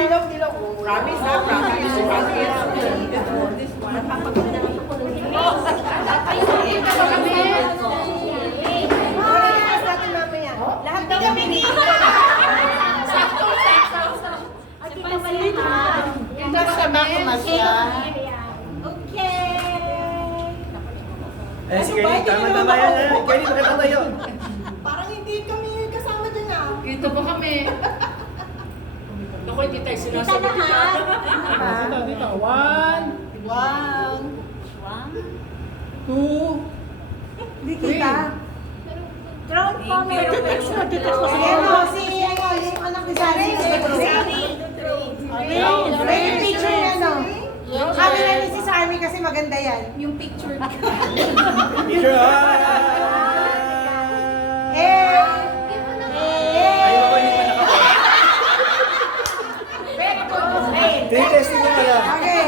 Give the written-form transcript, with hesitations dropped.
Dilaw. Promise ha, promise. This one. Napapaganda ng lahat daw kami ni sakto. Masama ko masya. Eh, si Kenny, tama yan. Kenny, maganda tayo. Parang hindi kami kasama dyan ah. Dito ba kami? Naku, hindi tayo sinasagot Dito. One. Two. Hindi kita. Ground po meron kayo. Yung anak ni Sari. May picture yan no. Camera ni si Sari kasi maganda yan. Yung picture. Picture, Ayun ako, hindi pa nakapag. Very good. Testing mo pala. Okay.